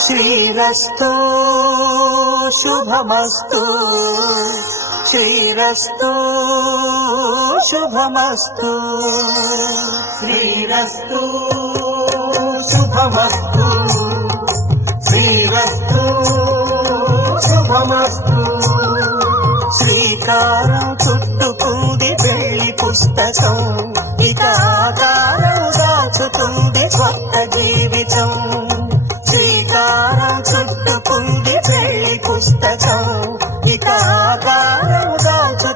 శ్రీరస్తు శుభమస్తు, శ్రీరస్తు శుభమస్తు, శ్రీరస్తు శుభమస్తు, శ్రీరస్తు శుభమస్తు. శ్రీకారం చుట్టుకుంది పెళ్లి పుస్తకం, ఇక ఆకారం దాచుతుంది కొత్త జీవితం. శ్రీకారం చుట్టుకుంది పెళ్లి పుస్తకం, ఇక ఆకారం దాచు